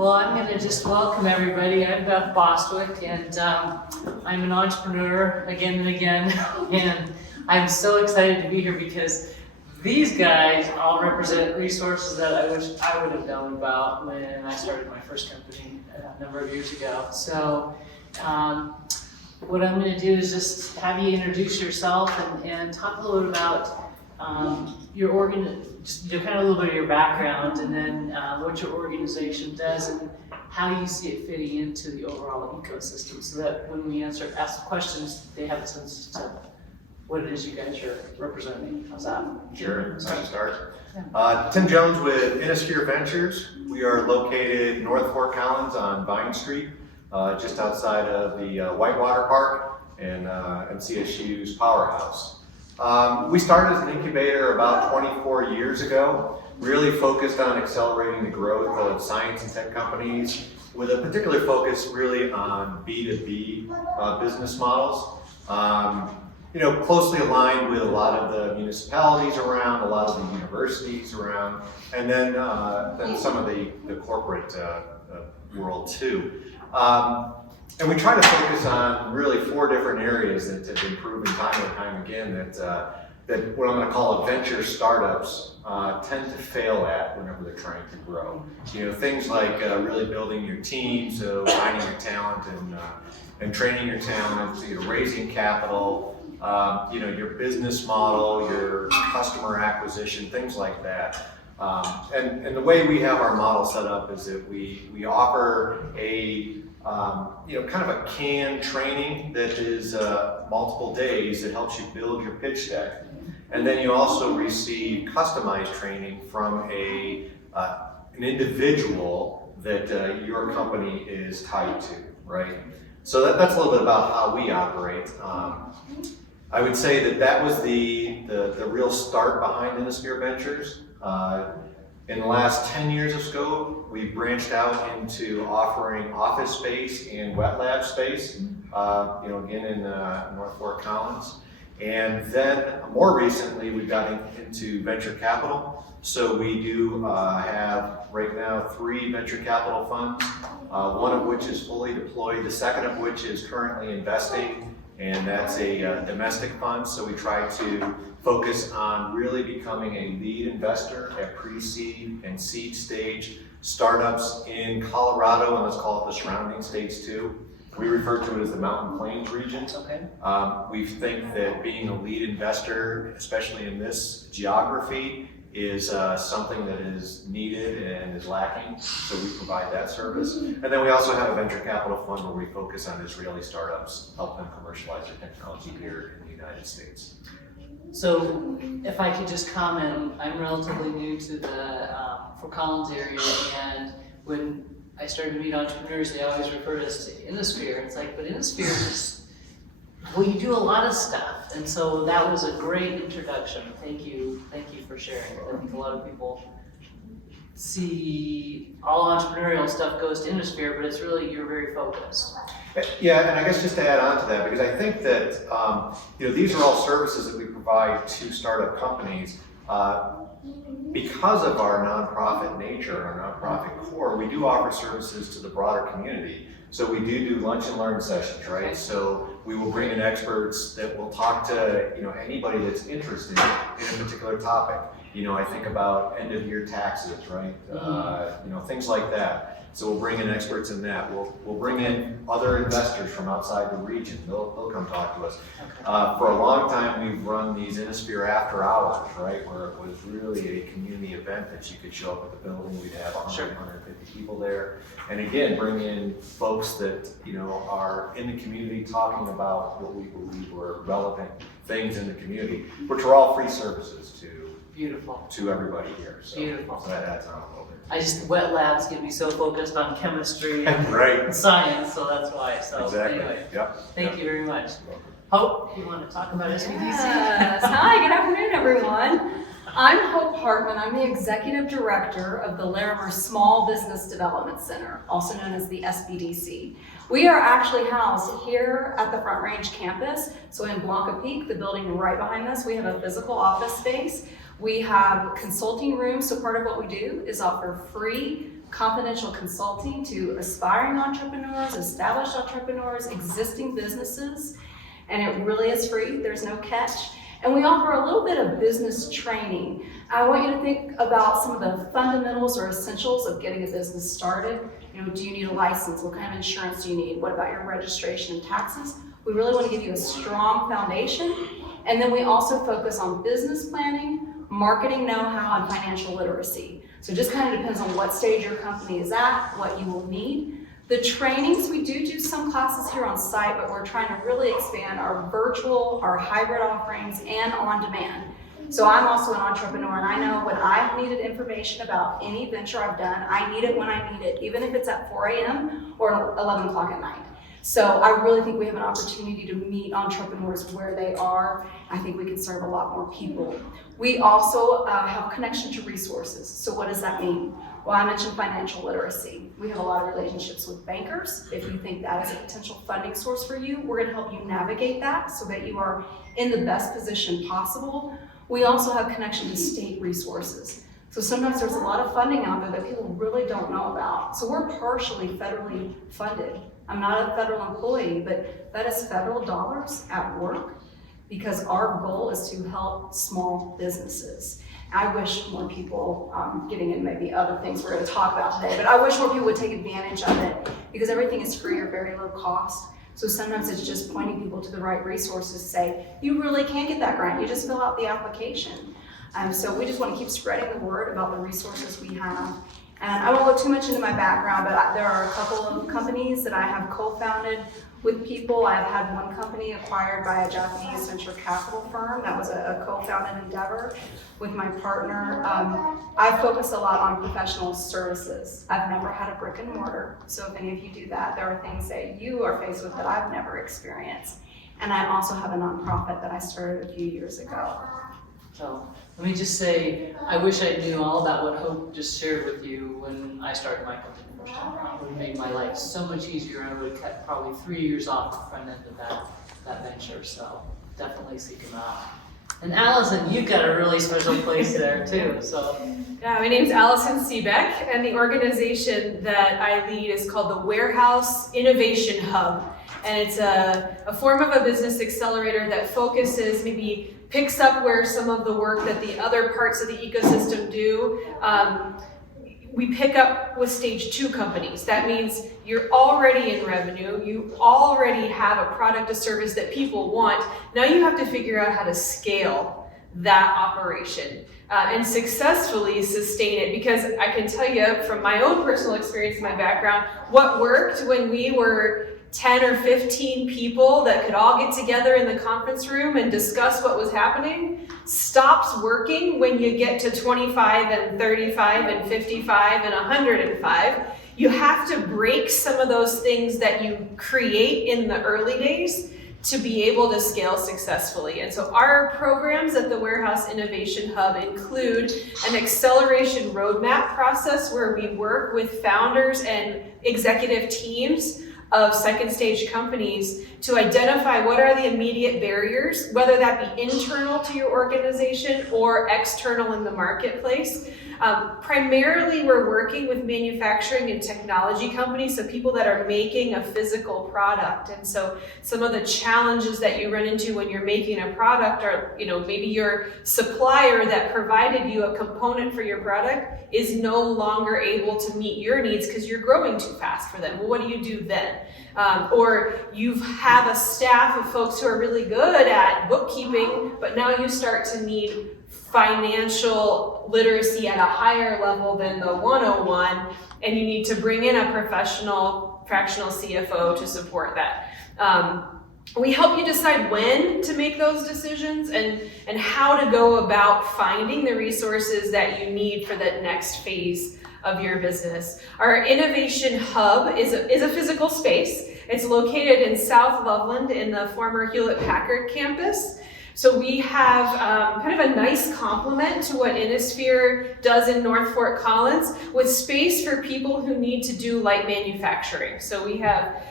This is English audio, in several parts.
Well, I'm going to just welcome everybody. I'm Beth Bostwick, and I'm an entrepreneur again and again. And I'm so excited to be here because these guys all represent resources that I wish I would have known about when I started my first company a number of years ago. So what I'm going to do is just have you introduce yourself and talk a little bit about your just kind of a little bit of your background, and then what your organization does and how you see it fitting into the overall ecosystem, so that when we ask questions, they have a sense to what it is you guys are representing. How's that? Sure, nice to start. Tim Jones with Innosphere Ventures. We are located north Fort Collins on Vine Street, just outside of the Whitewater Park and MCSU's powerhouse. We started as an incubator about 24 years ago, really focused on accelerating the growth of science and tech companies with a particular focus really on B2B business models. Closely aligned with a lot of the municipalities around, a lot of the universities around, and then some of the corporate world too. And we try to focus on really 4 different areas that have been proven time and time again that what I'm going to call venture startups tend to fail at whenever they're trying to grow. Things like really building your team, so finding your talent and training your talent, raising capital, your business model, your customer acquisition, things like that. And the way we have our model set up is that we offer a kind of a canned training that is multiple days that helps you build your pitch deck. And then you also receive customized training from an individual that your company is tied to, right? So that's a little bit about how we operate. I would say that was the real start behind Innosphere Ventures. In the last 10 years of scope, we've branched out into offering office space and wet lab space, again in North Fort Collins. And then more recently, we've gotten into venture capital. So we do have right now 3 venture capital funds, one of which is fully deployed, the second of which is currently investing, and that's a domestic fund. So we try to focus on really becoming a lead investor at pre-seed and seed stage startups in Colorado, and let's call it the surrounding states too. We refer to it as the Mountain Plains region. Okay. We think that being a lead investor, especially in this geography, is something that is needed and is lacking, so we provide that service. And then we also have a venture capital fund where we focus on Israeli startups, help them commercialize their technology here in the United States. So if I could just comment, I'm relatively new to the Fort Collins area, and when I started to meet entrepreneurs, they always refer to us to Innosphere. It's like, but Innosphere is, well, you do a lot of stuff, and so that was a great introduction. Thank you for sharing. I think a lot of people see all entrepreneurial stuff goes to Innosphere, but it's really, you're very focused. Yeah, and I guess just to add on to that, because I think that these are all services that we provide to startup companies. Because of our nonprofit nature, our nonprofit core, we do offer services to the broader community. So we do lunch and learn sessions, right? Okay. So we will bring in experts that will talk to anybody that's interested in a particular topic. I think about end of year taxes, right? Things like that. So we'll bring in experts in that. We'll bring in other investors from outside the region. They'll come talk to us. Okay. For a long time, we've run these Innosphere after hours, right, where it was really a community event that you could show up at the building. We'd have 100, 150 people there, and again, bring in folks that are in the community talking about what we believe were relevant things in the community, which are all free services to everybody here. So, Beautiful. So that adds on a little bit. Wet labs get me so focused on chemistry and Right. science, so that's why. So Exactly. Anyway, Yep. thank you very much. Hope, you want to talk about SBDC? Yes. Hi, good afternoon, everyone. I'm Hope Hartmann. I'm the Executive Director of the Larimer Small Business Development Center, also known as the SBDC. We are actually housed here at the Front Range campus. So in Blanca Peak, the building right behind us, we have a physical office space. We have consulting rooms, so part of what we do is offer free confidential consulting to aspiring entrepreneurs, established entrepreneurs, existing businesses, and it really is free. There's no catch. And we offer a little bit of business training. I want you to think about some of the fundamentals or essentials of getting a business started. Do you need a license? What kind of insurance do you need? What about your registration and taxes? We really want to give you a strong foundation. And then we also focus on business planning, marketing know-how, and financial literacy. So it just kind of depends on what stage your company is at, what you will need. The trainings, we do some classes here on site, but we're trying to really expand our virtual, our hybrid offerings, and on demand. So I'm also an entrepreneur, and I know when I've needed information about any venture I've done, I need it when I need it, even if it's at 4 a.m. or 11 o'clock at night. So I really think we have an opportunity to meet entrepreneurs where they are. I think we can serve a lot more people. We also have connection to resources. So what does that mean? Well, I mentioned financial literacy. We have a lot of relationships with bankers. If you think that is a potential funding source for you, we're gonna help you navigate that so that you are in the best position possible. We also have connection to state resources. So sometimes there's a lot of funding out there that people really don't know about. So we're partially federally funded. I'm not a federal employee, but that is federal dollars at work because our goal is to help small businesses. I wish more people, getting in maybe other things we're going to talk about today, but I wish more people would take advantage of it because everything is free or very low cost. So sometimes it's just pointing people to the right resources to say, you really can get that grant, you just fill out the application. So we just want to keep spreading the word about the resources we have. And I won't go too much into my background, but there are a couple of companies that I have co-founded with people. I've had one company acquired by a Japanese venture capital firm. That was a co-founded endeavor with my partner. I focus a lot on professional services. I've never had a brick and mortar. So if any of you do that, there are things that you are faced with that I've never experienced. And I also have a nonprofit that I started a few years ago. So let me just say, I wish I knew all about what Hope just shared with you when I started my company the first time around. It would have made my life so much easier. I would have kept probably 3 years off the front end of that venture. So definitely seek them out. And Allison, you've got a really special place there too. So yeah, my name's Allison Seabeck, and the organization that I lead is called the Warehouse Innovation Hub. And it's a form of a business accelerator that focuses, maybe picks up where some of the work that the other parts of the ecosystem do. We pick up with stage 2 companies. That means you're already in revenue, you already have a product or service that people want. Now you have to figure out how to scale that operation and successfully sustain it, because I can tell you from my own personal experience and my background, what worked when we were 10 or 15 people that could all get together in the conference room and discuss what was happening stops working when you get to 25 and 35 and 55 and 105. You have to break some of those things that you create in the early days to be able to scale successfully. And so our programs at the Warehouse Innovation Hub include an acceleration roadmap process where we work with founders and executive teams of second stage companies to identify what are the immediate barriers, whether that be internal to your organization or external in the marketplace. Primarily, we're working with manufacturing and technology companies, so people that are making a physical product. And so some of the challenges that you run into when you're making a product are, maybe your supplier that provided you a component for your product is no longer able to meet your needs because you're growing too fast for them. Well, what do you do then? Or you have a staff of folks who are really good at bookkeeping, but now you start to need financial literacy at a higher level than the 101, and you need to bring in a professional fractional CFO to support that. We help you decide when to make those decisions and how to go about finding the resources that you need for that next phase of your business. Our innovation hub is a physical space. It's located in South Loveland in the former Hewlett-Packard campus. So we have kind of a nice complement to what Innosphere does in North Fort Collins, with space for people who need to do light manufacturing. So we have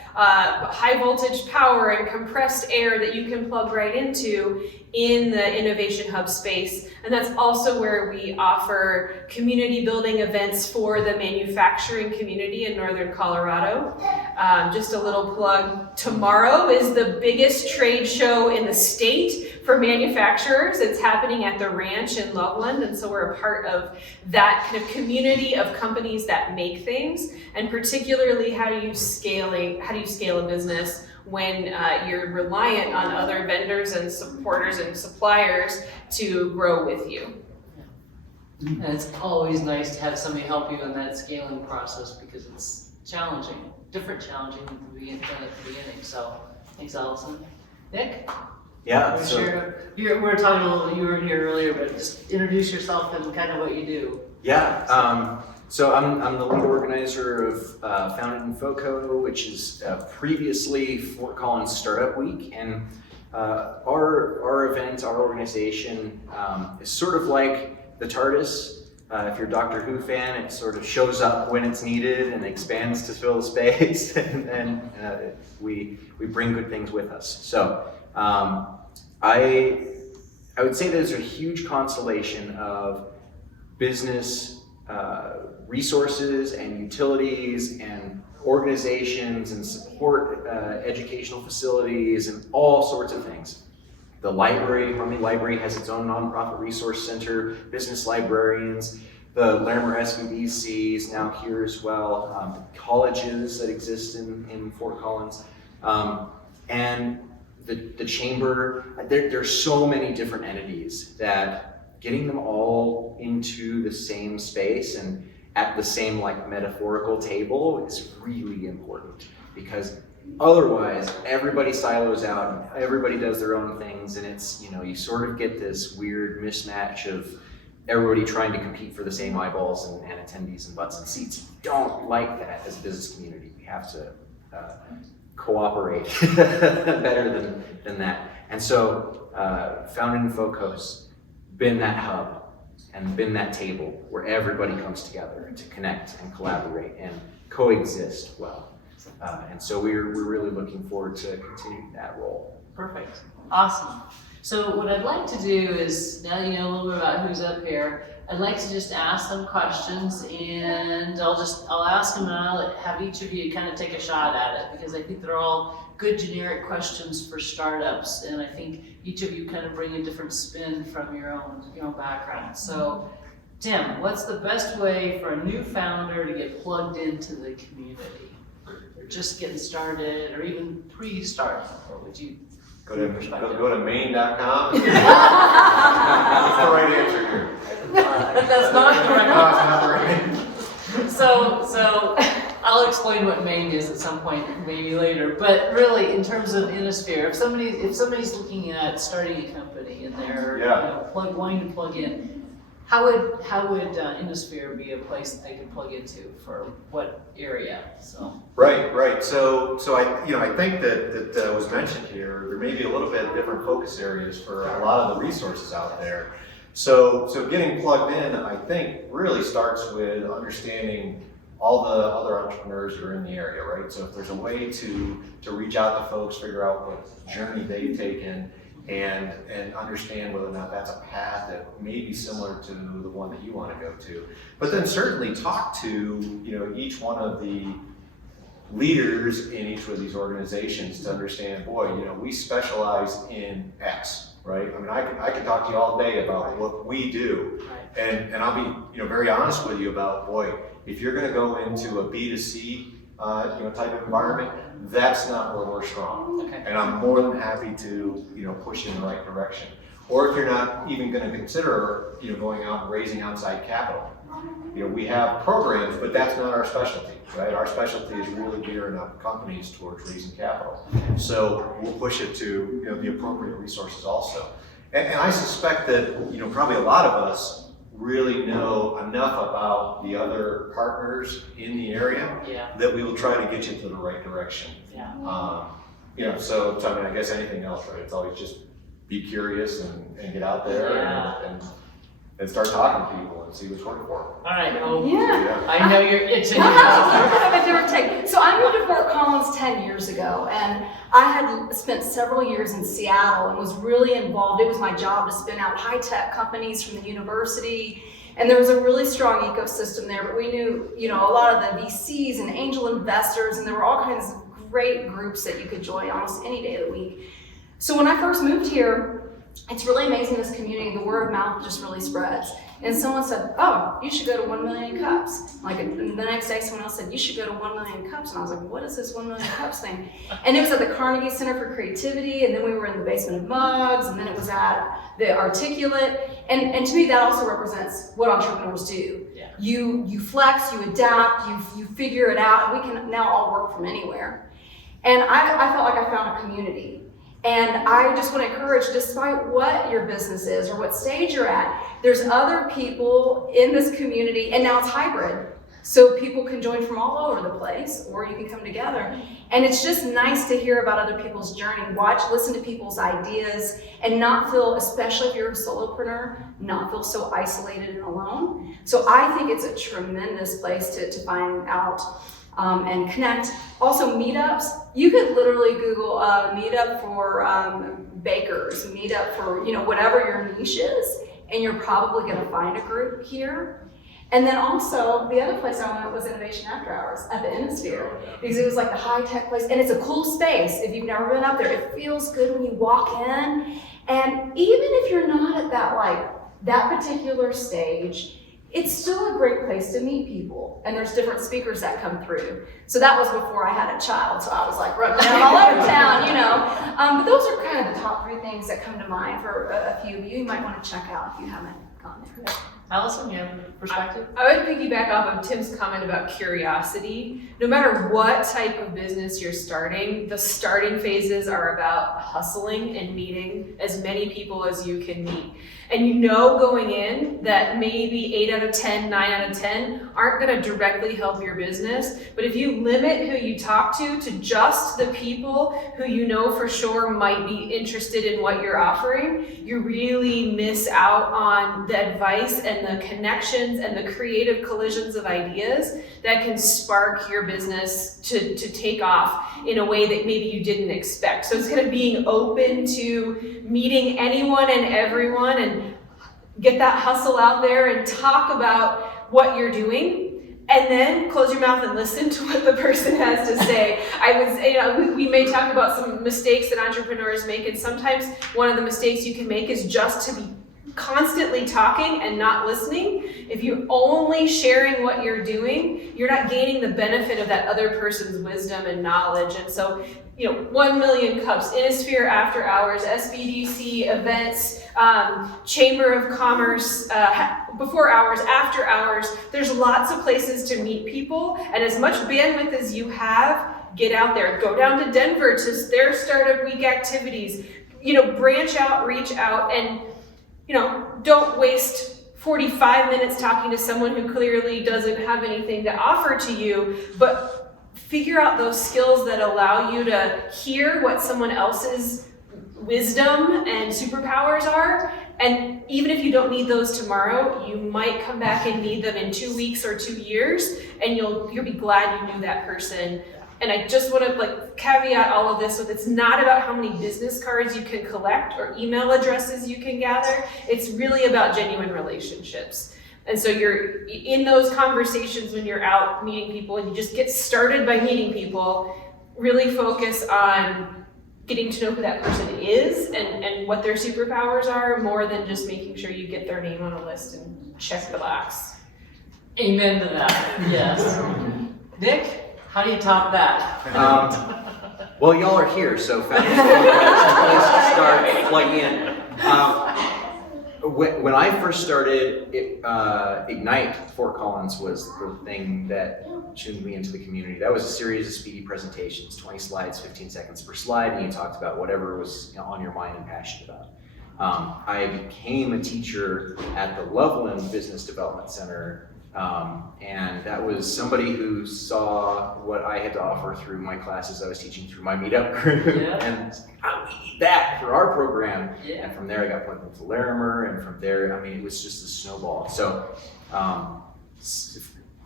high voltage power and compressed air that you can plug right into in the Innovation Hub space. And that's also where we offer community building events for the manufacturing community in Northern Colorado. Just a little plug, tomorrow is the biggest trade show in the state for manufacturers. It's happening at the ranch in Loveland, and so we're a part of that kind of community of companies that make things, and particularly how do you scale a business when you're reliant on other vendors and supporters and suppliers to grow with you. And it's always nice to have somebody help you in that scaling process because it's challenging, challenging than at the beginning. So, thanks, Allison. Nick? Yeah, We so, were talking a little, you were here earlier, but just introduce yourself and kind of what you do. so I'm the lead organizer of Founded in FoCo, which is previously Fort Collins Startup Week, and our event, our organization, is sort of like the TARDIS. If you're a Doctor Who fan, it sort of shows up when it's needed and expands to fill the space, and we bring good things with us. So I would say there's a huge constellation of business resources and utilities and organizations and support educational facilities and all sorts of things. The library, Hartmann Library, has its own nonprofit resource center, business librarians, the Larimer SBDC is now here as well, colleges that exist in Fort Collins, and the chamber. There's so many different entities that getting them all into the same space and at the same like metaphorical table is really important, because otherwise everybody silos out and everybody does their own things, and it's, you sort of get this weird mismatch of everybody trying to compete for the same eyeballs and attendees and butts and seats. We don't like that as a business community. We have to cooperate better than that. And so Founded in FoCo's been that hub and been that table where everybody comes together to connect and collaborate and coexist well. And so we're really looking forward to continuing that role. Perfect. Awesome. So what I'd like to do is, now that you know a little bit about who's up here, I'd like to just ask them questions, and I'll ask them and I'll have each of you kind of take a shot at it, because I think they're all good generic questions for startups, and I think each of you kind of bring a different spin from your own background. So Tim, what's the best way for a new founder to get plugged into the community? Or just getting started, or even pre-start? What would you Go to maine.com. That's the right answer here. That's not correct. No, it's not the right answer. So I'll explain what Maine is at some point, maybe later. But really, in terms of Innosphere, if somebody's looking at starting a company and they're wanting to plug in, how would Innosphere be a place that they could plug into for what area? So Right. So I think that was mentioned here. There may be a little bit different focus areas for a lot of the resources out there. So getting plugged in, I think, really starts with understanding all the other entrepreneurs that are in the area, right? So if there's a way to reach out to folks, figure out what journey they've taken, and understand whether or not that's a path that may be similar to the one that you want to go to. But then certainly talk to each one of the leaders in each of these organizations to understand, we specialize in X, right? I mean, I can talk to you all day about what we do, and I'll be very honest with you about, if you're going to go into a B2C type of environment, that's not where we're strong. Okay. And I'm more than happy to push you in the right direction. Or if you're not even going to consider going out and raising outside capital, we have programs, but that's not our specialty, right? Our specialty is really gearing up companies towards raising capital. So we'll push it to the appropriate resources also. And I suspect that probably a lot of us really know enough about the other partners in the area that we will try to get you to the right direction. So I mean, I guess anything else, right? It's always just be curious and get out there and start talking to people and see what's working for them. All right. Yeah. I know you're itching. Well, I have a little bit of a different take. So I moved to Fort Collins 10 10 years ago, and I had spent several years in Seattle and was really involved. It was my job to spin out high-tech companies from the university, and there was a really strong ecosystem there, but we knew, a lot of the VCs and angel investors, and there were all kinds of great groups that you could join almost any day of the week. So when I first moved here, it's really amazing, this community, the word of mouth just really spreads. And someone said, oh, you should go to 1 million cups. And the next day someone else said, you should go to 1 million cups. And I was like, what is this 1 million cups thing? And it was at the Carnegie Center for Creativity, and then we were in the basement of Mugs, and then it was at the Articulate. And to me, that also represents what entrepreneurs do. Yeah. You flex, you adapt, you figure it out, and we can now all work from anywhere. And I felt like I found a community. And I just want to encourage, despite what your business is or what stage you're at, there's other people in this community, and now it's hybrid. So people can join from all over the place, or you can come together. And it's just nice to hear about other people's journey, listen to people's ideas, and not feel, especially if you're a solopreneur, not feel so isolated and alone. So I think it's a tremendous place to find out and connect. Also, meetups. You could literally Google meetup for bakers, meetup for whatever your niche is, and you're probably going to find a group here. And then also, the other place I went was Innovation After Hours at the Innosphere, because it was like the high-tech place, and it's a cool space. If you've never been up there, it feels good when you walk in. And even if you're not at that particular stage, it's still a great place to meet people, and there's different speakers that come through. So that was before I had a child, so I was like running around all over town, But those are kind of the top 3 things that come to mind for a few of you. You might want to check out if you haven't gone there. Allison, you have a perspective? I would piggyback off of Tim's comment about curiosity. No matter what type of business you're starting, the starting phases are about hustling and meeting as many people as you can meet. And going in that maybe 8 out of 10, 9 out of 10 aren't going to directly help your business. But if you limit who you talk to just the people who for sure might be interested in what you're offering, you really miss out on the advice and the connections and the creative collisions of ideas that can spark your business to take off in a way that maybe you didn't expect. So it's kind of being open to meeting anyone and everyone, and get that hustle out there and talk about what you're doing, and then close your mouth and listen to what the person has to say. We may talk about some mistakes that entrepreneurs make, and sometimes one of the mistakes you can make is just to be constantly talking and not listening. If you're only sharing what you're doing, you're not gaining the benefit of that other person's wisdom and knowledge. And so, 1 million cups, Innosphere After Hours, SBDC events, Chamber of Commerce, before hours, after hours, there's lots of places to meet people, and as much bandwidth as you have, get out there. Go down to Denver to their Startup Week activities, branch out, reach out, and don't waste 45 minutes talking to someone who clearly doesn't have anything to offer to you, but figure out those skills that allow you to hear what someone else's wisdom and superpowers are. And even if you don't need those tomorrow, you might come back and need them in 2 weeks or 2 years, and you'll be glad you knew that person. And I just want to caveat all of this with, it's not about how many business cards you can collect or email addresses you can gather. It's really about genuine relationships. And so you're in those conversations when you're out meeting people, and you just get started by meeting people, really focus on getting to know who that person is and what their superpowers are, more than just making sure you get their name on a list and check the box. Amen to that, yes. Nick, how do you top that? Well, y'all are here, so Founders Focus is a place to start plugging in. When I first started, Ignite Fort Collins was the thing that tuned me into the community. That was a series of speedy presentations, 20 slides, 15 seconds per slide, and you talked about whatever was on your mind and passionate about. I became a teacher at the Loveland Business Development Center, and that was somebody who saw what I had to offer through my classes I was teaching through my meetup group, and how do we need that for our program? Yeah. And from there I got put into Larimer, and from there, it was just a snowball. So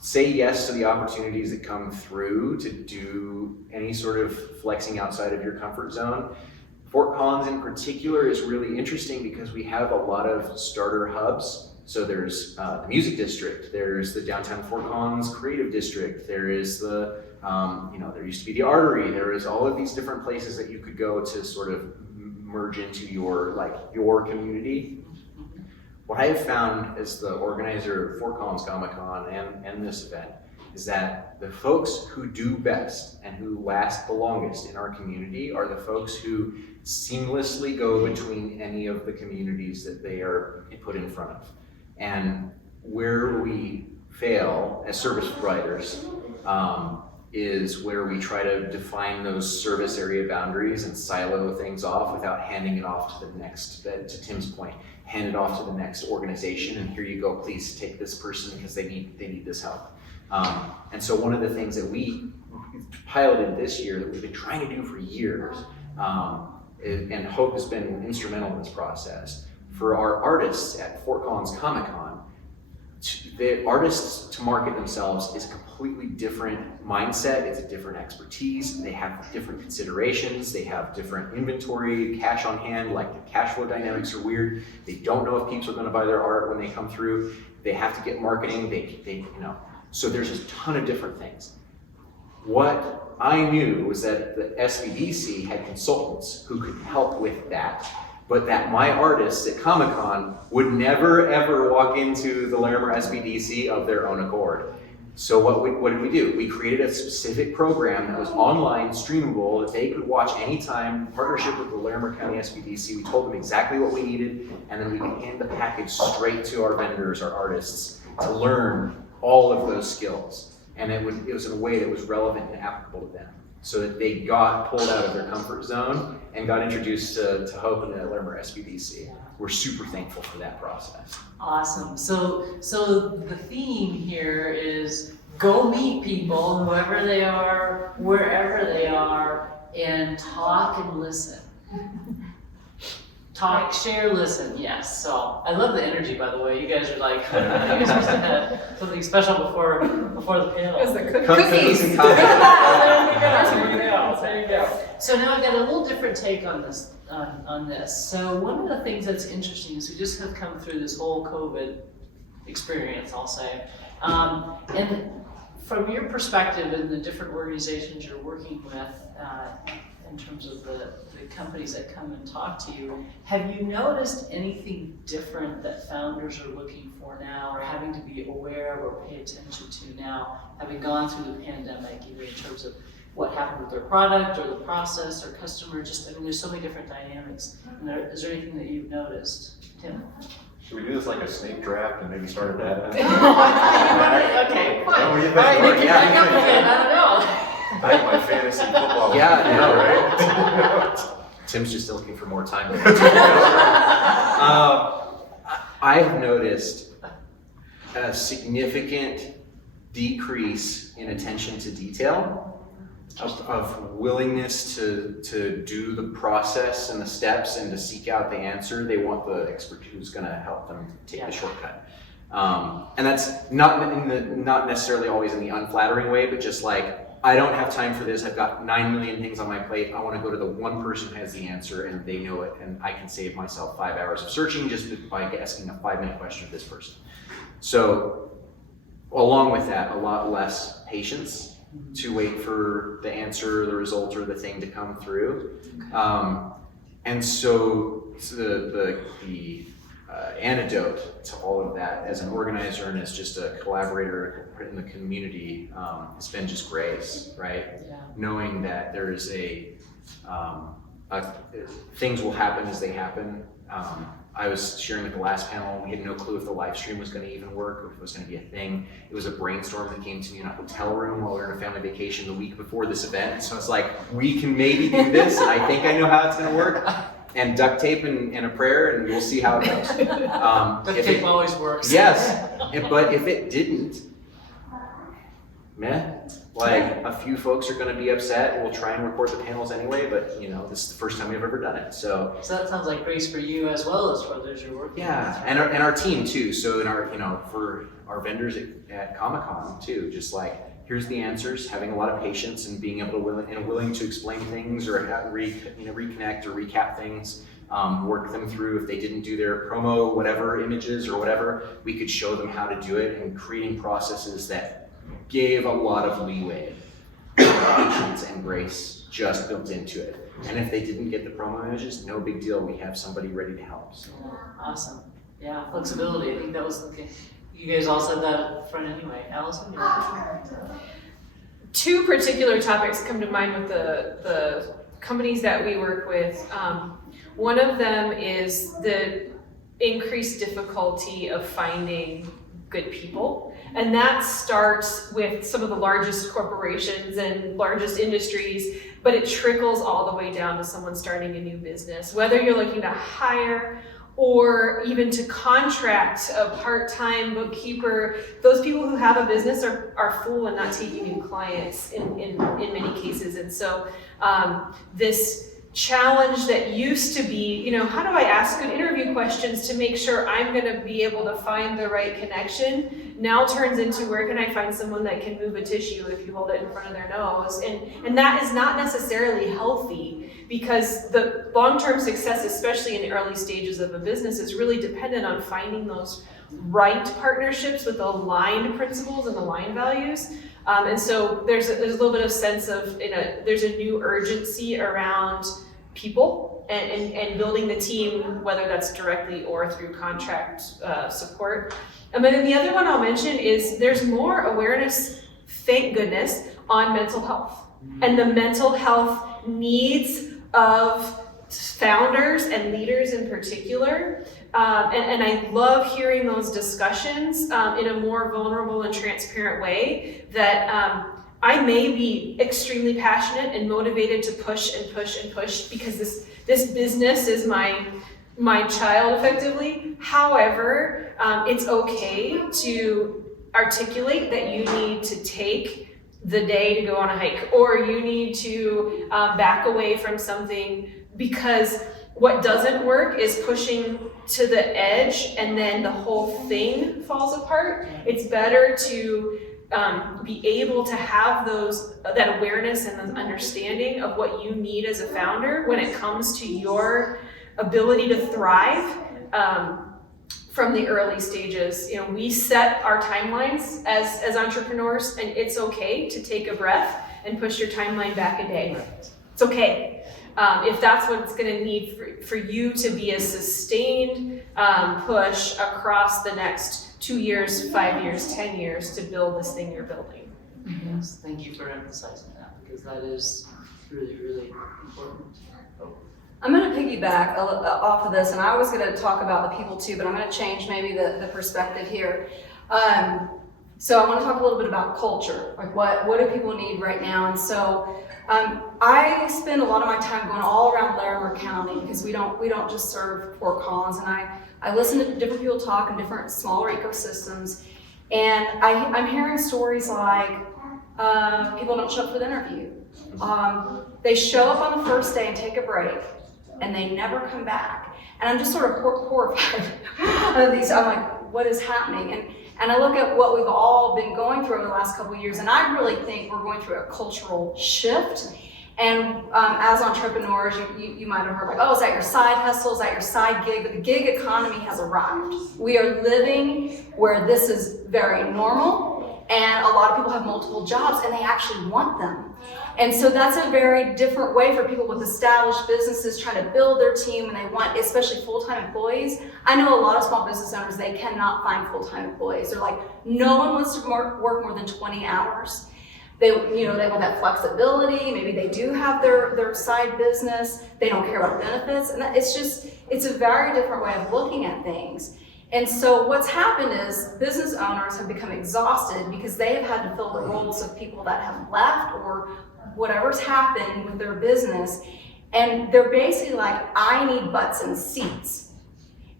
say yes to the opportunities that come through to do any sort of flexing outside of your comfort zone. Fort Collins in particular is really interesting because we have a lot of starter hubs. So there's the Music District, there's the Downtown Fort Collins Creative District, there is the, there used to be the Artery, there is all of these different places that you could go to sort of merge into your community. What I have found as the organizer of Fort Collins Comic-Con and this event is that the folks who do best and who last the longest in our community are the folks who seamlessly go between any of the communities that they are put in front of. And where we fail as service providers is where we try to define those service area boundaries and silo things off without handing it off to the next, to Tim's point, hand it off to the next organization and here you go, please take this person because they need this help. And so one of the things that we piloted this year that we've been trying to do for years, and Hope has been instrumental in this process, for our artists at Fort Collins Comic-Con, the artists to market themselves is a completely different mindset, it's a different expertise, they have different considerations, they have different inventory, cash on hand, like the cash flow dynamics are weird, they don't know if people are gonna buy their art when they come through, they have to get marketing, so there's a ton of different things. What I knew was that the SBDC had consultants who could help with that, but that my artists at Comic-Con would never ever walk into the Larimer SBDC of their own accord. So what did we do? We created a specific program that was online, streamable, that they could watch anytime, in partnership with the Larimer County SBDC. We told them exactly what we needed, and then we could hand the package straight to our vendors, our artists, to learn all of those skills. And it was in a way that was relevant and applicable to them, so that they got pulled out of their comfort zone and got introduced to Hope and the Larimer SBDC. We're super thankful for that process. Awesome. So the theme here is go meet people, whoever they are, wherever they are, and talk and listen. Talk, share, listen, yes. So I love the energy, by the way. You guys are like, you guys must have had something special before the panel. It was the Cookies and coffee. There you go. So now I've got a little different take on this. So one of the things that's interesting is we just have come through this whole COVID experience, I'll say. And from your perspective and the different organizations you're working with, in terms of the companies that come and talk to you, have you noticed anything different that founders are looking for now or having to be aware of or pay attention to now, having gone through the pandemic, either in terms of what happened with their product or the process or customer, there's so many different dynamics. And is there anything that you've noticed, Tim? Should we do this like a snake draft and maybe start at that? Okay, What do you think? All right, we can back up again, I don't know. I have my fantasy football. Yeah, no, right? Tim's just looking for more time. I've noticed a significant decrease in attention to detail, of willingness to do the process and the steps and to seek out the answer. They want the expert who's going to help them take the shortcut. And that's not necessarily always in the unflattering way, but just like, I don't have time for this. I've got 9 million things on my plate. I want to go to the one person who has the answer and they know it, and I can save myself 5 hours of searching just by asking a 5-minute question of this person. So along with that, a lot less patience to wait for the answer, the result, or the thing to come through. And so the antidote to all of that as an organizer and as just a collaborator in the community has been just grace, right? Yeah. Knowing that there is things will happen as they happen. I was sharing at the last panel, we had no clue if the live stream was going to even work or if it was going to be a thing. It was a brainstorm that came to me in a hotel room while we were on a family vacation the week before this event. So it's like, we can maybe do this, and I think I know how it's going to work. And duct tape and a prayer, and we'll see how it goes. Duct tape always works. Yes, but if it didn't, Like, a few folks are gonna be upset, we'll try and record the panels anyway, but this is the first time we've ever done it, so. So that sounds like grace for you as well as for those you're working with. Yeah, and our team too, so in our, for our vendors at Comic-Con too, just like, here's the answers, having a lot of patience and being able to willing to explain things or reconnect or recap things, work them through if they didn't do their promo, whatever images or whatever, we could show them how to do it and creating processes that gave a lot of leeway, patience and grace just built into it. And if they didn't get the promo images, no big deal, we have somebody ready to help. So. Awesome. Yeah, flexibility. I think that was the, you guys all said that up front anyway. Allison, you want to? Two particular topics come to mind with the companies that we work with. One of them is the increased difficulty of finding good people. And that starts with some of the largest corporations and largest industries, but it trickles all the way down to someone starting a new business. Whether you're looking to hire or even to contract a part-time bookkeeper, those people who have a business are full and not taking new clients in many cases. And so this challenge that used to be, how do I ask good interview questions to make sure I'm gonna be able to find the right connection, now turns into where can I find someone that can move a tissue if you hold it in front of their nose? And that is not necessarily healthy, because the long-term success, especially in the early stages of a business, is really dependent on finding those right partnerships with aligned principles and aligned values. And so there's a little bit of sense of, there's a new urgency around people and building the team, whether that's directly or through contract support. And then the other one I'll mention is there's more awareness, thank goodness, on mental health and the mental health needs of founders and leaders in particular. And I love hearing those discussions in a more vulnerable and transparent way that I may be extremely passionate and motivated to push and push and push because this business is my child effectively. However, it's okay to articulate that you need to take the day to go on a hike, or you need to back away from something, because what doesn't work is pushing to the edge and then the whole thing falls apart. It's better to be able to have that awareness and the understanding of what you need as a founder when it comes to your ability to thrive from the early stages. We set our timelines as entrepreneurs, and it's okay to take a breath and push your timeline back a day. It's okay. If that's what it's going to need for you to be a sustained push across the next 2 years, 5 years, 10 years to build this thing you're building. Yes, thank you for emphasizing that, because that is really, really important. I'm going to piggyback off of this, and I was going to talk about the people too, but I'm going to change maybe the perspective here. So I want to talk a little bit about culture, like what do people need right now? And so I spend a lot of my time going all around Larimer County, because we don't just serve Fort Collins, and I listen to different people talk in different smaller ecosystems, and I'm hearing stories like people don't show up for the interview. They show up on the first day and take a break, and they never come back. And I'm just sort of horrified of these. I'm like, what is happening? And I look at what we've all been going through over the last couple of years, and I really think we're going through a cultural shift. And as entrepreneurs, you might have heard like, oh, is that your side hustle? Is that your side gig? But the gig economy has arrived. We are living where this is very normal, and a lot of people have multiple jobs, and they actually want them. And so that's a very different way for people with established businesses trying to build their team, and they want, especially full-time employees. I know a lot of small business owners, they cannot find full-time employees. They're like, no one wants to work more than 20 hours. They want that flexibility. Maybe they do have their side business. They don't care about benefits. And it's a very different way of looking at things. And so what's happened is business owners have become exhausted because they have had to fill the roles of people that have left or whatever's happened with their business. And they're basically like, I need butts and seats.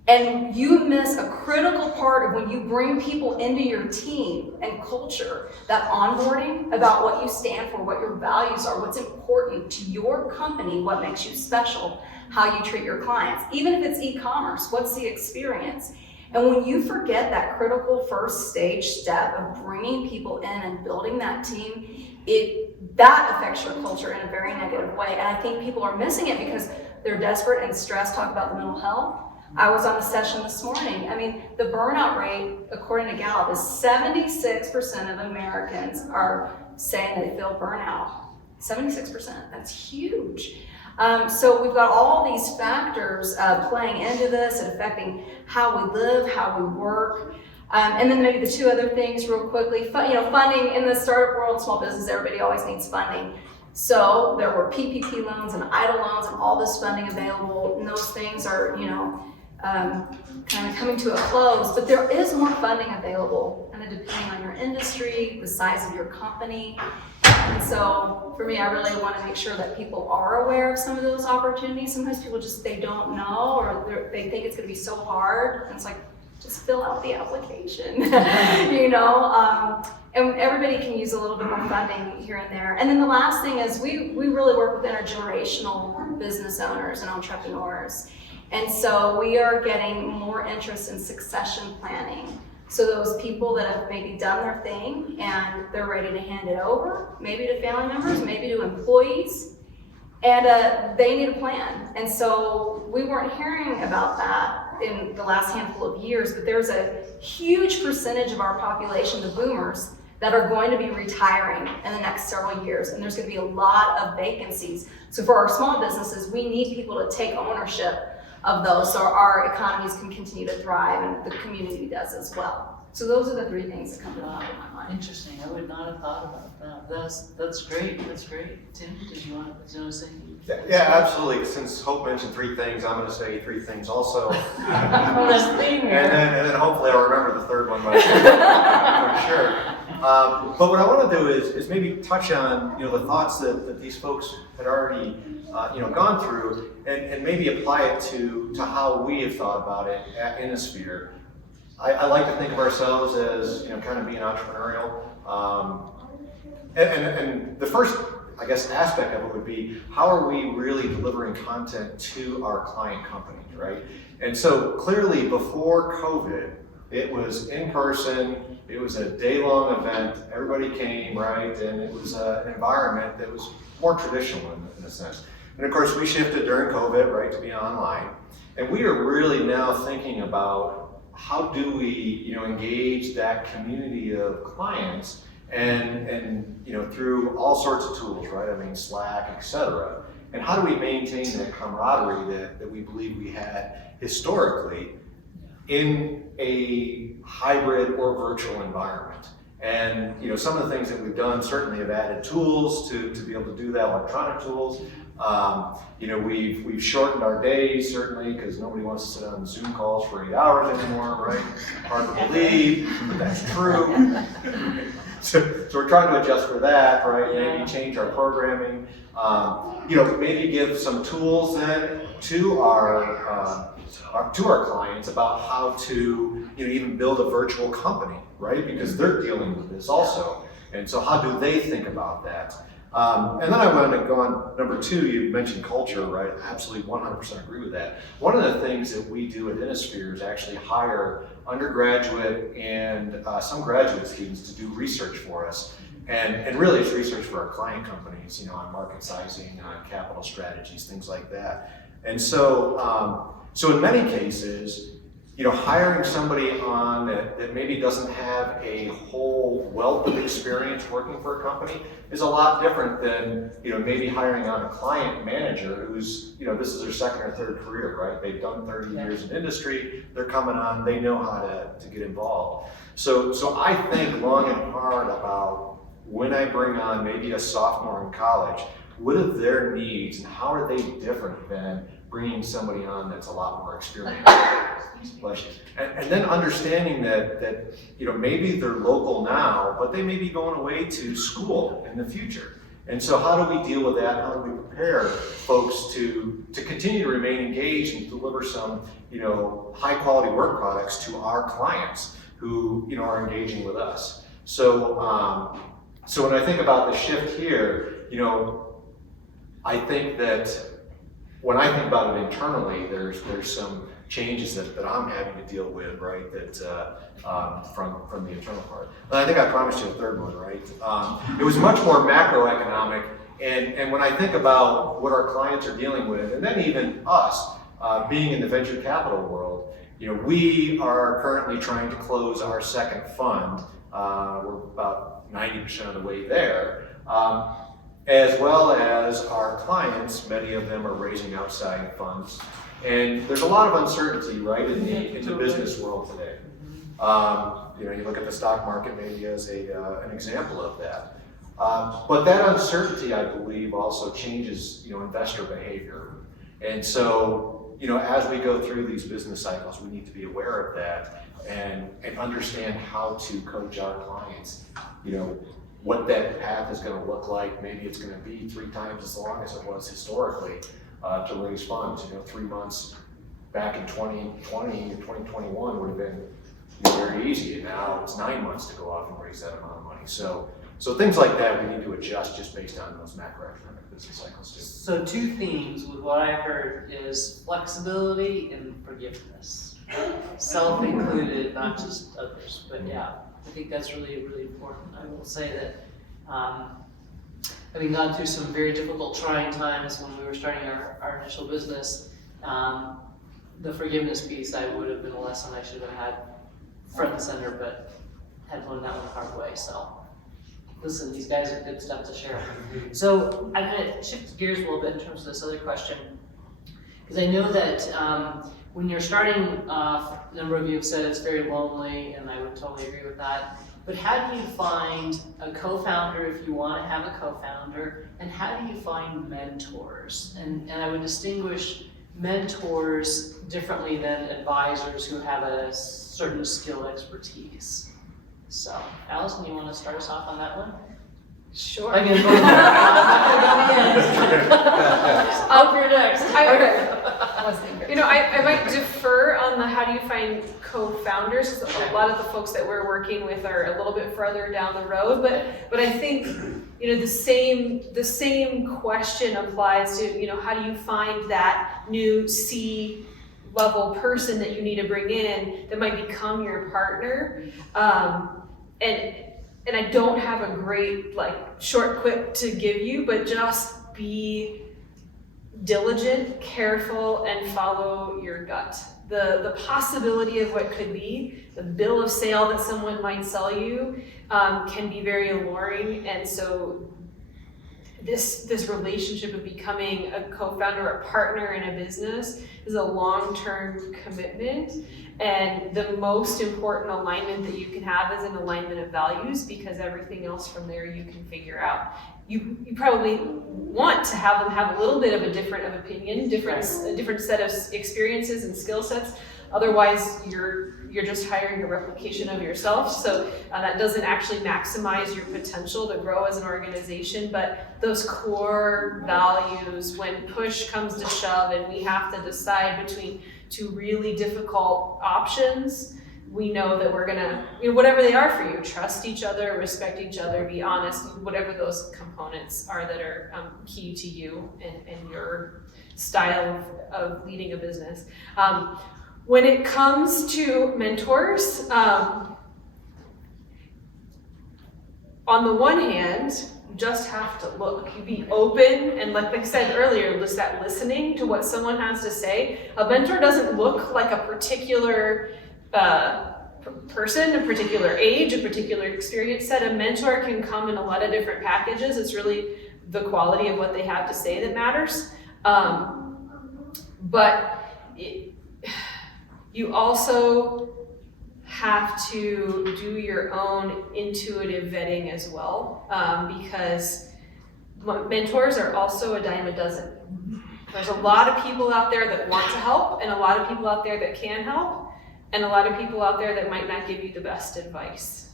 And you miss a critical part of when you bring people into your team and culture, that onboarding about what you stand for, what your values are, what's important to your company, what makes you special, how you treat your clients. Even if it's e-commerce, what's the experience? And when you forget that critical first stage step of bringing people in and building that team, that affects your culture in a very negative way. And I think people are missing it because they're desperate and stressed, talk about the mental health. I was on a session this morning. I mean, the burnout rate, according to Gallup, is 76% of Americans are saying they feel burnout. 76%, that's huge. So we've got all these factors playing into this and affecting how we live, how we work. And then maybe the two other things real quickly, funding in the startup world, small business, everybody always needs funding. So there were PPP loans and EIDL loans and all this funding available, and those things are, kind of coming to a close, but there is more funding available, kind of depending on your industry, the size of your company. And so for me, I really want to make sure that people are aware of some of those opportunities. Sometimes people they don't know, or they think it's going to be so hard, and it's like, just fill out the application, and everybody can use a little bit more funding here and there. And then the last thing is we really work with intergenerational business owners and entrepreneurs. And so we are getting more interest in succession planning. So those people that have maybe done their thing and they're ready to hand it over, maybe to family members, maybe to employees, and they need a plan. And so we weren't hearing about that in the last handful of years, but there's a huge percentage of our population, the boomers, that are going to be retiring in the next several years, and there's going to be a lot of vacancies. So for our small businesses, we need people to take ownership of those so our economies can continue to thrive, and the community does as well. So those are the three things that come to mind in my mind. Interesting. I would not have thought about that. That's great. That's great. Tim, did you want to say? Yeah, absolutely. Since Hope mentioned three things, I'm going to say three things also. This thing. And then hopefully I'll remember the third one for sure. But what I want to do is maybe touch on the thoughts that these folks had already gone through, and maybe apply it to how we have thought about it at Innosphere. I like to think of ourselves as kind of being entrepreneurial, and the first, I guess, aspect of it would be, how are we really delivering content to our client companies, right? And so clearly before COVID, it was in person, it was a day-long event, everybody came, right? And it was an environment that was more traditional in a sense. And of course, we shifted during COVID, right, to be online. And we are really now thinking about, how do we engage that community of clients and through all sorts of tools, right? I mean, Slack, etc. And how do we maintain that camaraderie that we believe we had historically in a hybrid or virtual environment? And some of the things that we've done certainly have added tools to be able to do that, electronic tools. We've shortened our days, certainly, because nobody wants to sit on Zoom calls for 8 hours anymore, right? Hard to believe, but that's true. So we're trying to adjust for that, right? Maybe change our programming. Maybe give some tools then to our clients about how to even build a virtual company, right? Because they're dealing with this also. And so how do they think about that? And then I want to go on number two. You mentioned culture, right? Absolutely 100% agree with that. One of the things that we do at Innosphere is actually hire undergraduate and some graduate students to do research for us. And really it's research for our client companies, on market sizing, on capital strategies, things like that. And so, so in many cases, hiring somebody on that maybe doesn't have a whole wealth of experience working for a company is a lot different than, maybe hiring on a client manager who's, this is their second or third career, right? They've done 30 years in industry, they're coming on, they know how to get involved. So I think long and hard about when I bring on maybe a sophomore in college, what are their needs and how are they different than bringing somebody on that's a lot more experienced. And then understanding that maybe they're local now, but they may be going away to school in the future. And so how do we deal with that? How do we prepare folks to continue to remain engaged and deliver some, high quality work products to our clients who, are engaging with us? So, so when I think about the shift here, I think that when I think about it internally, there's some changes that I'm having to deal with, right? That from the internal part. And I think I promised you a third one, right? It was much more macroeconomic, and when I think about what our clients are dealing with, and then even us being in the venture capital world, we are currently trying to close our second fund. We're about 90% of the way there. As well as our clients, many of them are raising outside funds. And there's a lot of uncertainty, right, in the business world today. You look at the stock market maybe as an example of that. But that uncertainty, I believe, also changes, investor behavior. And so, as we go through these business cycles, we need to be aware of that and understand how to coach our clients, what that path is going to look like. Maybe it's going to be 3 times as long as it was historically to raise funds. 3 months back in 2020 and 2021 would have been very easy, and now it's 9 months to go off and raise that amount of money. So things like that we need to adjust just based on those macroeconomic business cycles too. So 2 themes with what I heard is flexibility and forgiveness. Self included, not just others, but yeah. I think that's really, really important. I will say that having gone through some very difficult, trying times when we were starting our initial business, the forgiveness piece, I would have been a lesson I should have had front and center, but had learned that one the hard way. So listen, these guys are good stuff to share. So I'm going to shift gears a little bit in terms of this other question, because I know that when you're starting off, a number of you have said it's very lonely, and I would totally agree with that. But how do you find a co-founder if you want to have a co-founder, and how do you find mentors? And I would distinguish mentors differently than advisors who have a certain skill expertise. So, Allison, you want to start us off on that one? Sure. I'm going to go Up for next. I might defer on the how do you find co-founders, because a lot of the folks that we're working with are a little bit further down the road, but I think the same question applies to how do you find that new C-level person that you need to bring in that might become your partner, and I don't have a great short quip to give you, but just be diligent, careful, and follow your gut. The possibility of what could be, the bill of sale that someone might sell you can be very alluring, and so this relationship of becoming a co-founder, a partner in a business is a long-term commitment, and the most important alignment that you can have is an alignment of values, because everything else from there you can figure out. You probably want to have them have a little bit of a different opinion, a different set of experiences and skill sets. Otherwise, you're just hiring a replication of yourself. So that doesn't actually maximize your potential to grow as an organization. But those core values, when push comes to shove and we have to decide between 2 really difficult options, we know that we're gonna, whatever they are for you, trust each other, respect each other, be honest, whatever those components are that are key to you and your style of leading a business. When it comes to mentors, on the one hand, you just have to look. You be open, and like I said earlier, just that listening to what someone has to say. A mentor doesn't look like a particular person, a particular age, a particular experience set. A mentor can come in a lot of different packages. It's really the quality of what they have to say that matters. You also have to do your own intuitive vetting as well, because mentors are also a dime a dozen. There's a lot of people out there that want to help, and a lot of people out there that can help, and a lot of people out there that might not give you the best advice.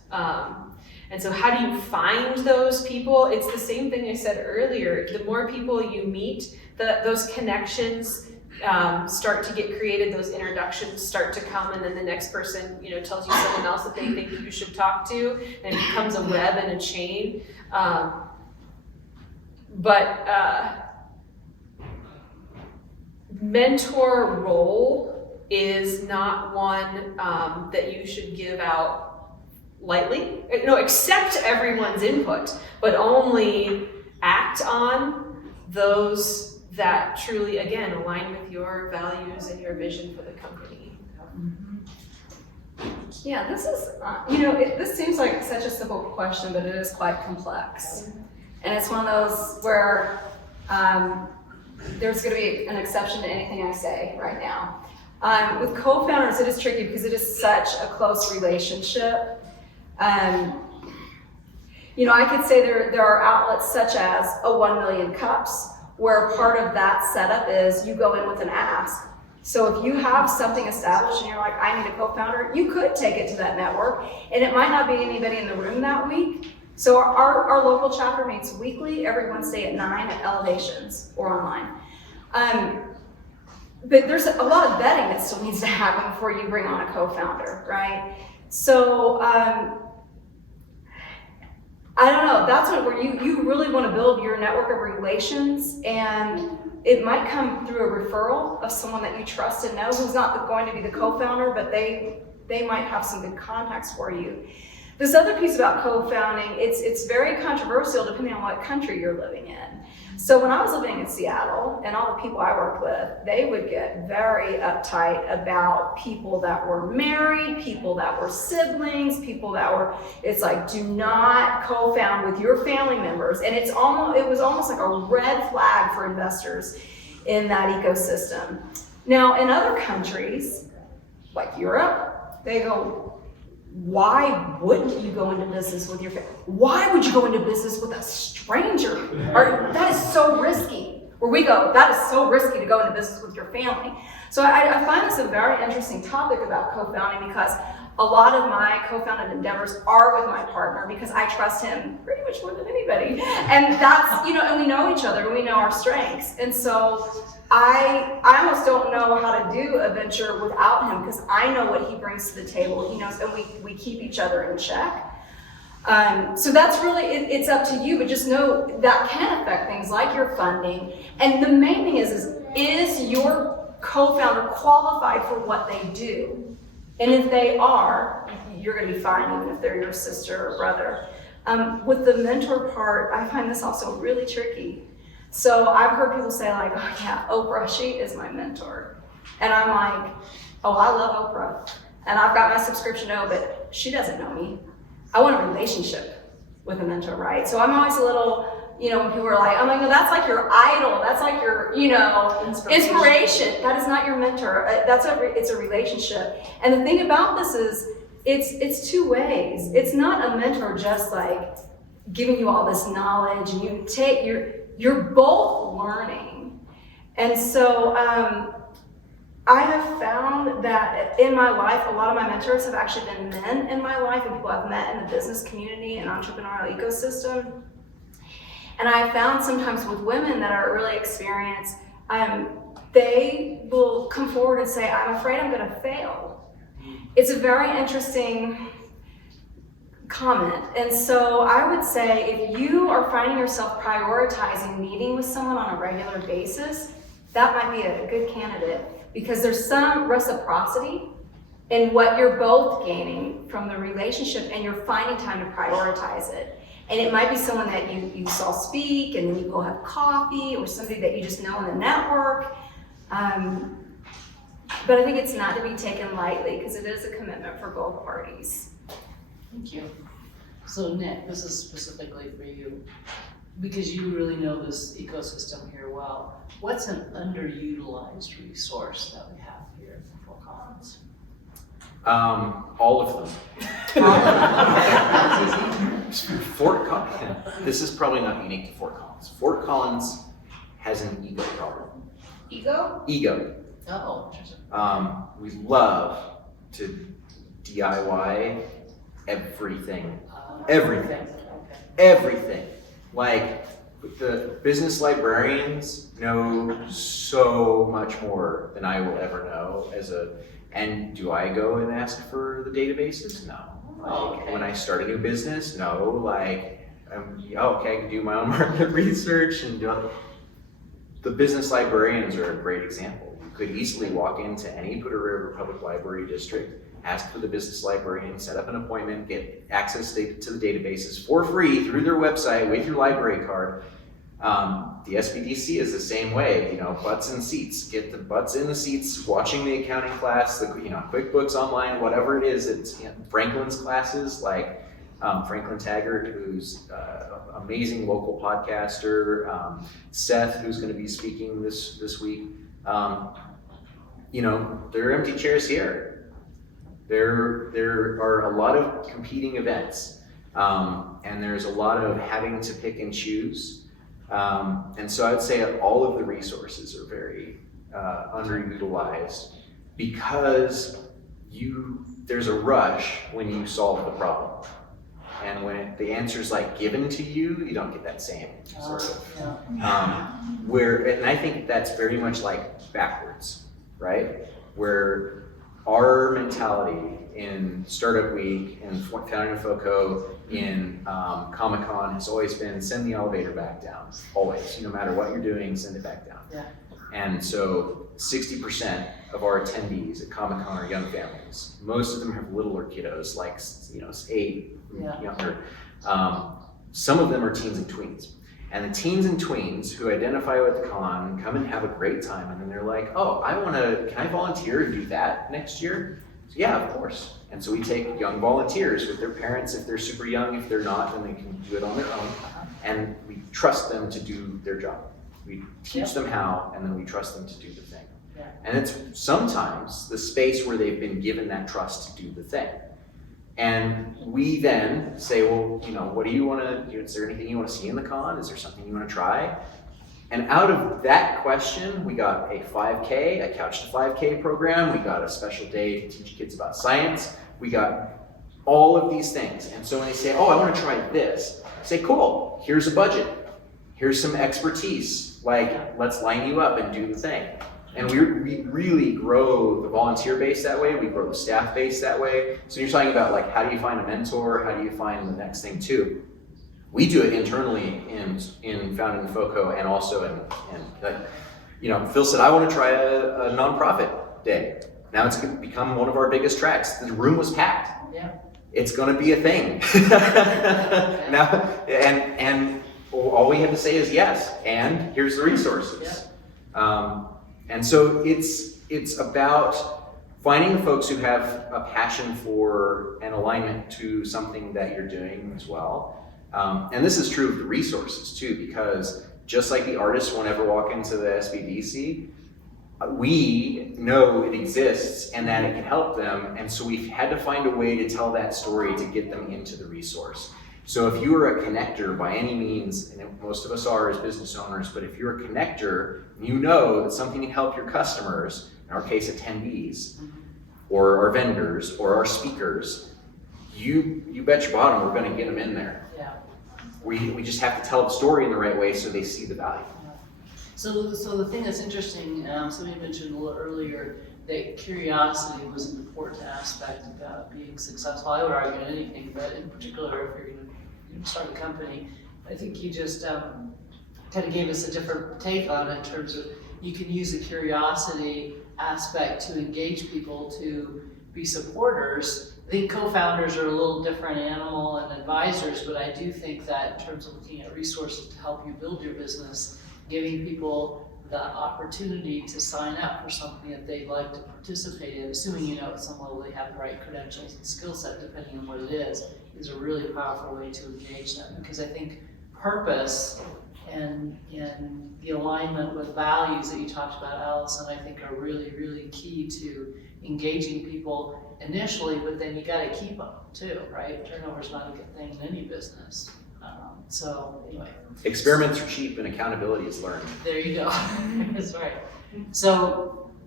And so how do you find those people? It's the same thing I said earlier. The more people you meet, those connections start to get created, those introductions start to come, and then the next person, tells you someone else that they think you should talk to, and it becomes a web and a chain. Mentor role is not one that you should give out lightly. Accept everyone's input, but only act on those that truly, again, align with your values and your vision for the company. Yeah, this is, this seems like such a simple question, but it is quite complex. And it's one of those where there's going to be an exception to anything I say right now. With co-founders, it is tricky because it is such a close relationship. I could say there are outlets such as a 1 million cups, where part of that setup is you go in with an ask. So if you have something established and you're like, I need a co-founder, you could take it to that network, and it might not be anybody in the room that week. So our local chapter meets weekly, every Wednesday at 9 at Elevations or online. But there's a lot of vetting that still needs to happen before you bring on a co-founder, right? So I don't know, that's where you really want to build your network of relations, and it might come through a referral of someone that you trust and know who's not going to be the co-founder, but they might have some good contacts for you. This other piece about co-founding, it's very controversial depending on what country you're living in. So when I was living in Seattle, and all the people I worked with, they would get very uptight about people that were married, people that were siblings, people that were, it's like, do not co-found with your family members. And it was almost like a red flag for investors in that ecosystem. Now, in other countries, like Europe, they go, why wouldn't you go into business with your family? Why would you go into business with a stranger? Or, that is so risky. Where we go, that is so risky to go into business with your family. So I find this a very interesting topic about co-founding, because a lot of my co-founded endeavors are with my partner, because I trust him pretty much more than anybody. And that's, and we know each other, and we know our strengths. And so I almost don't know how to do a venture without him, because I know what he brings to the table. He knows, and we keep each other in check. So that's really, it's up to you, but just know that can affect things like your funding. And the main thing is your co-founder qualified for what they do? And if they are, you're going to be fine, even if they're your sister or brother. With the mentor part, I find this also really tricky. So I've heard people say like, oh yeah, Oprah, she is my mentor. And I'm like, oh, I love Oprah. And I've got my subscription, but she doesn't know me. I want a relationship with a mentor, right? So I'm always a little, when people are like, oh my God, that's like your idol. That's like your, inspiration. That is not your mentor. It's a relationship. And the thing about this is, it's two ways. It's not a mentor just like giving you all this knowledge, and you're both learning. And so I have found that in my life, a lot of my mentors have actually been men in my life, and people I've met in the business community and entrepreneurial ecosystem. And I found sometimes with women that are really experienced, they will come forward and say, I'm afraid I'm gonna fail. It's a very interesting comment. And so I would say, if you are finding yourself prioritizing meeting with someone on a regular basis, that might be a good candidate, because there's some reciprocity in what you're both gaining from the relationship, and you're finding time to prioritize it. And it might be someone that you saw speak, and then you go have coffee, or somebody that you just know in the network. But I think it's not to be taken lightly, because it is a commitment for both parties. Thank you. So Nick, this is specifically for you, because you really know this ecosystem here well. What's an underutilized resource that we have here at Fort Collins? All of them. That's easy. Fort Collins. This is probably not unique to Fort Collins. Fort Collins has an ego problem. Ego? Ego. Oh, interesting. We love to DIY everything. Okay. Everything. Like, the business librarians know so much more than I will ever know and do I go and ask for the databases? No. Like, when I start a new business, no. Like, okay, I can do my own market research and the business librarians are a great example. You could easily walk into any Poudre River Public Library district, ask for the business librarian, set up an appointment, get access to the databases for free through their website with your library card. The SBDC is the same way, butts in seats. Get the butts in the seats, watching the accounting class, QuickBooks Online, whatever it is. It's Franklin's classes, like Franklin Taggart, who's amazing local podcaster, Seth, who's going to be speaking this week. There are empty chairs here. There are a lot of competing events, and there's a lot of having to pick and choose. And so I'd say all of the resources are very underutilized because there's a rush when you solve the problem. And when the answer is like given to you, you don't get that same sort of. And I think that's very much like backwards, right? Where our mentality in Startup Week, in Founding a FoCo, in Comic-Con has always been send the elevator back down. Always, no matter what you're doing, send it back down. Yeah. And so 60% of our attendees at Comic-Con are young families. Most of them have littler kiddos, like 8, younger. Some of them are teens and tweens. And the teens and tweens who identify with the con come and have a great time, and then they're like, oh, can I volunteer and do that next year? So, yeah, of course. And so we take young volunteers with their parents. If they're super young, if they're not, then they can do it on their own. And we trust them to do their job. We teach them how, and then we trust them to do the thing. Yeah. And it's sometimes the space where they've been given that trust to do the thing. And we then say, well, what do you want to do? Is there anything you want to see in the con? Is there something you want to try? And out of that question, we got a 5K, a Couch to 5K program. We got a special day to teach kids about science. We got all of these things. And so when they say, oh, I want to try this, I say, cool, here's a budget. Here's some expertise. Like, let's line you up and do the thing. And we really grow the volunteer base that way. We grow the staff base that way. So you're talking about like, how do you find a mentor? How do you find the next thing too? We do it internally in Founding the FoCo, and also Phil said, I want to try a nonprofit day. Now it's going to become one of our biggest tracks. The room was packed. Yeah. It's going to be a thing. Now, and all we have to say is yes, and here's the resources. Yeah. And so it's about finding the folks who have a passion for and alignment to something that you're doing as well. And this is true of the resources too, because just like the artists won't ever walk into the SBDC, we know it exists and that it can help them. And so we've had to find a way to tell that story to get them into the resource. So if you are a connector by any means, and most of us are as business owners, but if you're a connector, you know that something can help your customers, in our case attendees, or our vendors, or our speakers, you bet your bottom we're going to get them in there. Yeah. We just have to tell the story in the right way so they see the value. So the thing that's interesting, somebody mentioned a little earlier that curiosity was an important aspect about being successful. I would argue anything, but in particular, if you're going to start a company, I think you just kind of gave us a different take on it in terms of you can use the curiosity aspect to engage people to be supporters. I think co-founders are a little different animal and advisors, but I do think that in terms of looking at resources to help you build your business, giving people the opportunity to sign up for something that they'd like to participate in, assuming at some level they have the right credentials and skill set, depending on what it is a really powerful way to engage them. Because I think purpose and the alignment with values that you talked about, Allison, I think are really, really key to engaging people initially, but then you got to keep them too, right? Turnover's not a good thing in any business. So anyway. Experiments are cheap and accountability is learned. There you go. That's right. So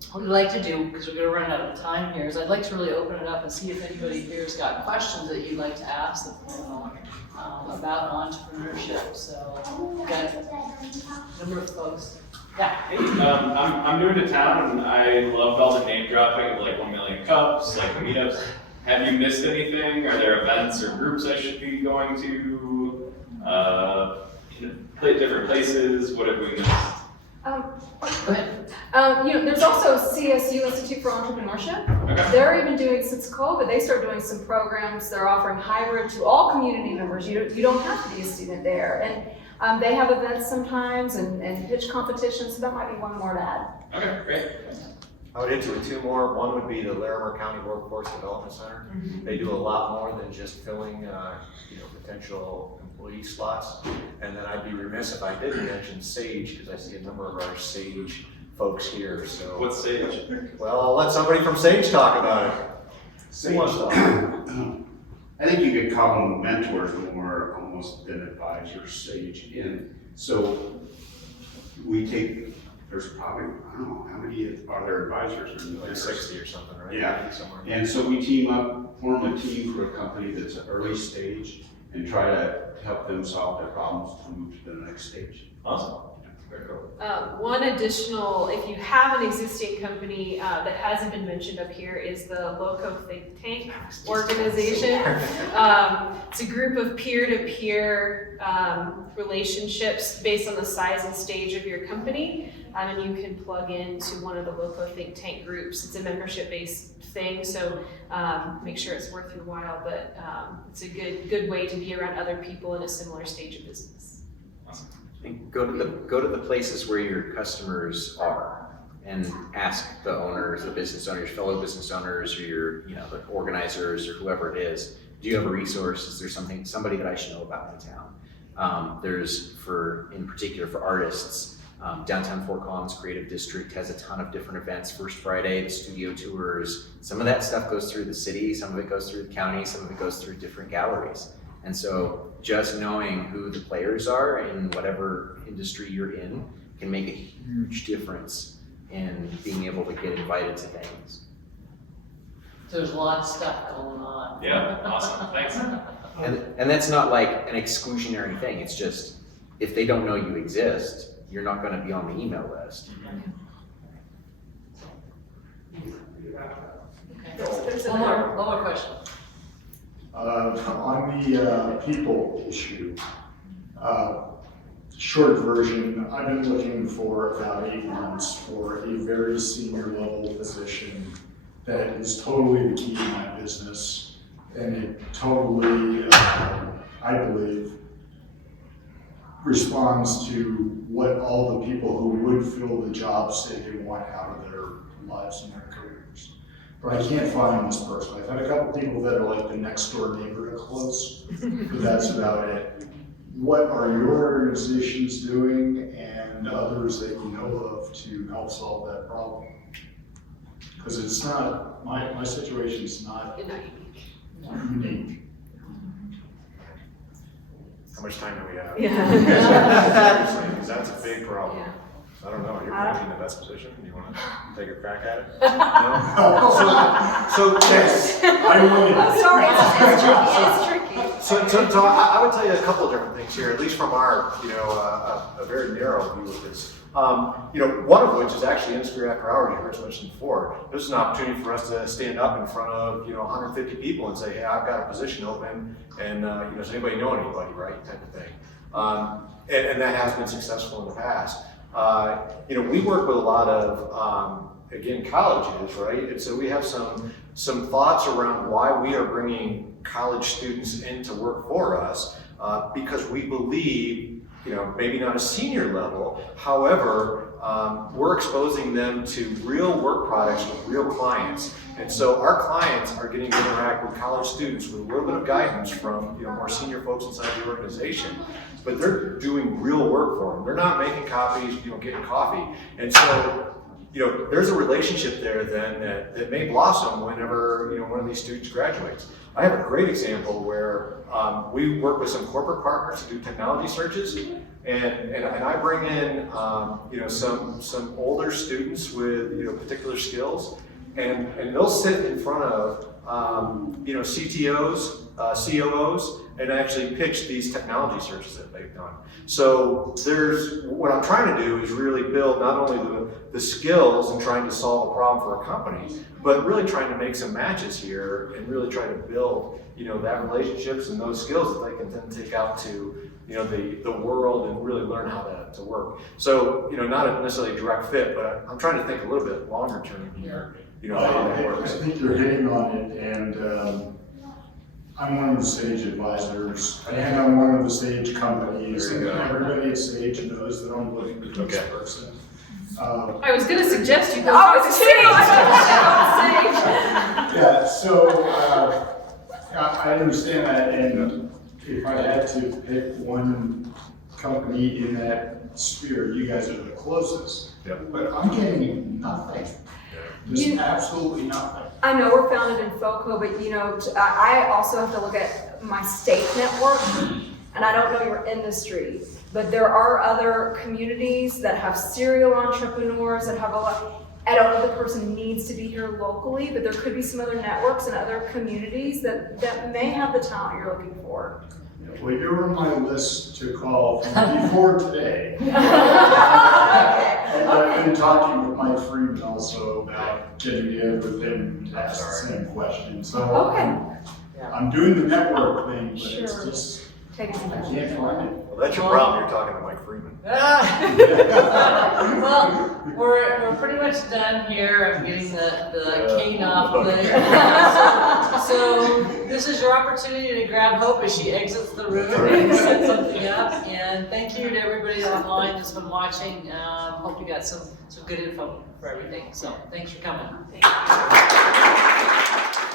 what we'd like to do, because we're gonna run out of time here, is I'd like to really open it up and see if anybody here's got questions that you'd like to ask the panel about entrepreneurship. So, we've got a number of folks. Yeah. Hey, I'm new to town and I loved all the name dropping of like 1 million cups, like meetups. Have you missed anything? Are there events or groups I should be going to? Play different places? What have we missed? Go ahead. There's also CSU, Institute for Entrepreneurship. Okay. They're even doing, since COVID, they start doing some programs. They're offering hybrid to all community members. You don't have to be a student there. And they have events sometimes and pitch competitions, so that might be one more to add. Okay, great. I would hit you with two more. One would be the Larimer County Workforce Development Center. They do a lot more than just filling, potential employee slots. And then I'd be remiss if I didn't mention Sage, because I see a number of our Sage folks here. So, What's Sage? well, I'll let somebody from Sage talk about it. Who wants to talk? I think you could call them mentors more almost than advisors, Sage. And so we take, there's probably, I don't know, how many are there advisors? Like 60 or something, right? Yeah. Somewhere. And so we team up, form a team for a company that's at early stage and try to help them solve their problems to move to the next stage. Awesome. Very cool. One additional, if you have an existing company that hasn't been mentioned up here, is the FoCo think tank organization. It's a group of peer-to-peer relationships based on the size and stage of your company, and you can plug into one of the FoCo think tank groups. It's a membership-based thing, so make sure it's worth your while. But it's a good way to be around other people in a similar stage of business. And go to the places where your customers are and ask the owners, the business owners, fellow business owners, or your, the organizers or whoever it is, do you have a resource? Is there somebody that I should know about in town? There's in particular for artists, Downtown Fort Collins Creative District has a ton of different events. First Friday, the studio tours, some of that stuff goes through the city, some of it goes through the county, some of it goes through different galleries. And so just knowing who the players are in whatever industry you're in can make a huge difference in being able to get invited to things. So there's a lot of stuff going on. Yeah, awesome. Thanks. And that's not like an exclusionary thing. It's just, if they don't know you exist, you're not going to be on the email list. One more question. On the people issue, short version, I've been looking for about 8 months for a very senior level position that is totally the key to my business, and it totally, I believe, responds to what all the people who would fill the job say they want out of their lives and their careers. But I can't find this person. I've had a couple people that are like the next door neighbor to close, but that's about it. What are your organizations doing and others that you know of to help solve that problem? Because it's not, my situation is not unique. How much time do we have? Yeah. Seriously, because that's a big problem. Yeah. I don't know, you're probably in the best position. Do you want to take a crack at it? No? So Yes, I will. Oh, sorry, it's tricky. So I would tell you a couple of different things here, at least from our, a very narrow view of this. One of which is actually Innosphere After Hours, you heard us mention before. This is an opportunity for us to stand up in front of, 150 people and say, hey, I've got a position open, and, does anybody know anybody, right, type of thing. And that has been successful in the past. We work with a lot of, again, colleges, right? And so we have some thoughts around why we are bringing college students in to work for us, because we believe, maybe not a senior level, however, we're exposing them to real work products with real clients. And so our clients are getting to interact with college students with a little bit of guidance from, more senior folks inside the organization. But they're doing real work for them. They're not making copies, getting coffee. And so, there's a relationship there then that may blossom whenever, one of these students graduates. I have a great example where we work with some corporate partners to do technology searches. And I bring in, some older students with, particular skills, and they'll sit in front of, CTOs, COOs, and actually pitch these technology searches that they've done. So what I'm trying to do is really build not only the skills and trying to solve a problem for a company, but really trying to make some matches here and really trying to build, that relationships and those skills that they can then take out to, the world and really learn how to work. So, not necessarily a direct fit, but I'm trying to think a little bit longer term here, how that I works. think you're hitting on it, and I'm one of the Sage advisors, and I'm one of the Sage companies, There you and go. everybody at Sage knows that I'm looking for this Okay. person. I was gonna suggest you go I talk was to Sage. Yeah, so, I understand that, and if I had to pick one company in that sphere, you guys are the closest. Yeah. But I'm getting nothing, just You- absolutely nothing. I know we're founded in FoCo, but I also have to look at my state network, and I don't know your industry, but there are other communities that have serial entrepreneurs that have a lot. I don't know if the person needs to be here locally, but there could be some other networks and other communities that may have the talent you're looking for. Well, you're on my list to call from before today. Okay. And I've been talking with Mike Freeman also about getting together with him to ask the same question. So Okay. I'm doing the network thing, but it's Sure. just, Take I it. can't find it. Well, that's your problem, you're talking to Mike Freeman. Well, we're pretty much done here. I'm getting the cane off So this is your opportunity to grab Hope as she exits the room and set something up. And thank you to everybody online that's been watching. Hope you got some good info for everything. So thanks for coming.